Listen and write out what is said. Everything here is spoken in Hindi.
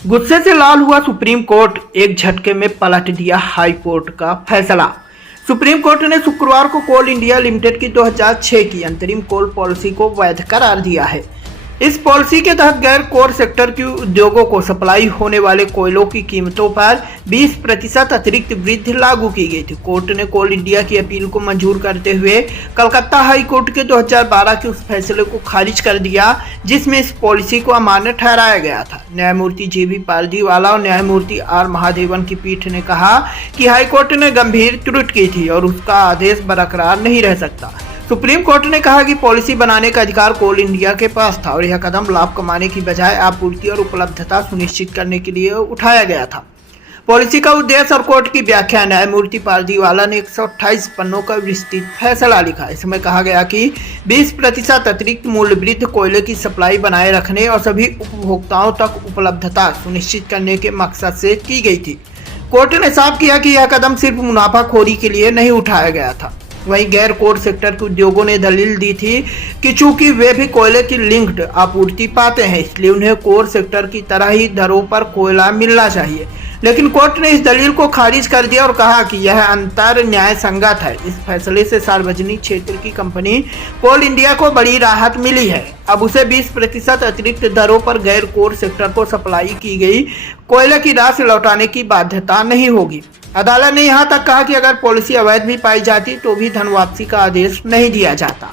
गुस्से से लाल हुआ सुप्रीम कोर्ट, एक झटके में पलट दिया हाई कोर्ट का फैसला। सुप्रीम कोर्ट ने शुक्रवार को कोल इंडिया लिमिटेड की 2006 की अंतरिम कोल पॉलिसी को वैध करार दिया है। इस पॉलिसी के तहत गैर कोर सेक्टर के उद्योगों को सप्लाई होने वाले कोयलों की कीमतों पर 20% अतिरिक्त वृद्धि लागू की गई थी। कोर्ट ने कोल इंडिया की अपील को मंजूर करते हुए कलकत्ता हाई कोर्ट के 2012 के उस फैसले को खारिज कर दिया जिसमें इस पॉलिसी को अमान्य ठहराया गया था। न्यायमूर्ति JB पारदीवाला और न्यायमूर्ति R महादेवन की पीठ ने कहा कि हाईकोर्ट ने गंभीर त्रुटि की थी और उसका आदेश बरकरार नहीं रह सकता। सुप्रीम कोर्ट ने कहा कि पॉलिसी बनाने का अधिकार कोल इंडिया के पास था और यह कदम लाभ कमाने की बजाय आपूर्ति और उपलब्धता सुनिश्चित करने के लिए उठाया गया था। पॉलिसी का उद्देश्य और कोर्ट की व्याख्या। न्यायमूर्ति पारदीवाला ने 128 पन्नों का विस्तृत फैसला लिखा। इसमें कहा गया कि 20% अतिरिक्त मूल्य वृद्ध कोयले की सप्लाई बनाए रखने और सभी उपभोक्ताओं तक उपलब्धता सुनिश्चित करने के मकसद से की गई थी। कोर्ट ने साफ किया कि यह कदम सिर्फ मुनाफाखोरी के लिए नहीं उठाया गया था। वहीं गैर कोर सेक्टर के उद्योगों ने दलील दी थी कि चूंकि वे भी कोयले की लिंक्ड आपूर्ति पाते हैं, इसलिए उन्हें कोर सेक्टर की तरह ही दरों पर कोयला मिलना चाहिए। लेकिन कोर्ट ने इस दलील को खारिज कर दिया और कहा कि यह अंतर न्याय संगत है। इस फैसले से सार्वजनिक क्षेत्र की कंपनी कोल इंडिया को बड़ी राहत मिली है। अब उसे 20% अतिरिक्त दरों पर गैर कोर सेक्टर को सप्लाई की गई कोयले की राशि लौटाने की बाध्यता नहीं होगी। अदालत ने यहां तक कहा कि अगर पॉलिसी अवैध भी पाई जाती तो भी धन वापसी का आदेश नहीं दिया जाता।